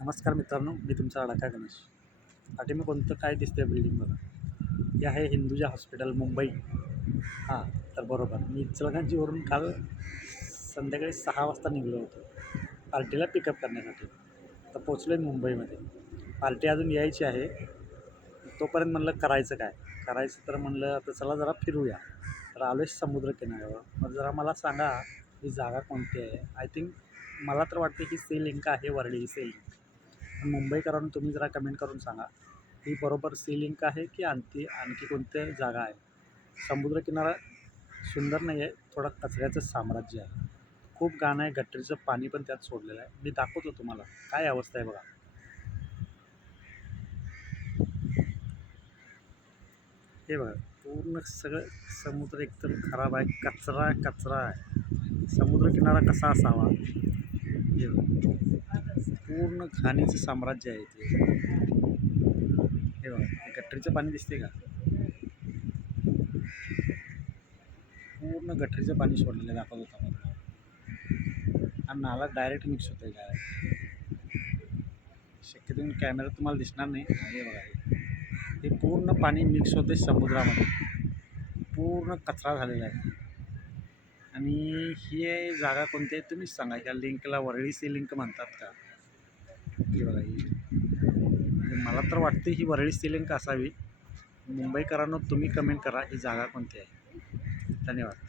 नमस्कार मित्रांनो, मी तुमचा अडका गणेश. पाठीमागे कोणतं काय दिसतंय बिल्डिंग बघा. हे आहे हिंदुजा हॉस्पिटल मुंबई. हां, तर बरोबर. मी इचलकरंजीवरून काल संध्याकाळी 6 वाजता निघलो होतो पार्टीला पिकअप करण्यासाठी. तर पोचलो आहे मुंबईमध्ये. पार्टी अजून यायची आहे. तोपर्यंत म्हणलं करायचं काय? करायचं तर म्हणलं आता चला जरा फिरूया. तर आलो आहे समुद्रकिनाऱ्यावर. मग जरा मला सांगा ही जागा कोणती आहे? आय थिंक मला तर वाटते ही सी लिंक आहे, वरळी सी लिंक. पण मुंबईकरांनो तुम्ही जरा कमेंट करून सांगा, ही बरोबर सी लिंक आहे की आणखी कोणत्या जागा आहे? समुद्रकिनारा सुंदर नाही आहे, थोडा कचऱ्याचं साम्राज्य आहे. खूप घाण आहे, गटरीचं पाणी पण त्यात सोडलेलं आहे. मी दाखवतो तुम्हाला काय अवस्था आहे बघा. हे बघा, पूर्ण सगळं समुद्र एकदम खराब आहे, कचरा कचरा आहे. समुद्रकिनारा कसा असावा? हे बघा, पूर्ण घाणीचं साम्राज्य आहे ते. हे बघा, हे गटरीचं पाणी दिसते का? पूर्ण गटरीचं पाणी सोडलेलं दाखवत होता मला. आणि नाला डायरेक्ट मिक्स होतं आहे डायरेक्ट. शक्यतो कॅमेरा तुम्हाला दिसणार नाही. हे बघा, हे पूर्ण पाणी मिक्स होते समुद्रामध्ये. पूर्ण कचरा झालेला आहे. आणि ही जागा कोणती आहे तुम्हीच सांगा. ह्या लिंकला वरळी सी लिंक म्हणतात का? ही बघा, ही म्हणजे मला तर वाटते ही वरळी सी लिंक असावी. मुंबईकरांनो तुम्ही कमेंट करा ही जागा कोणती आहे. धन्यवाद.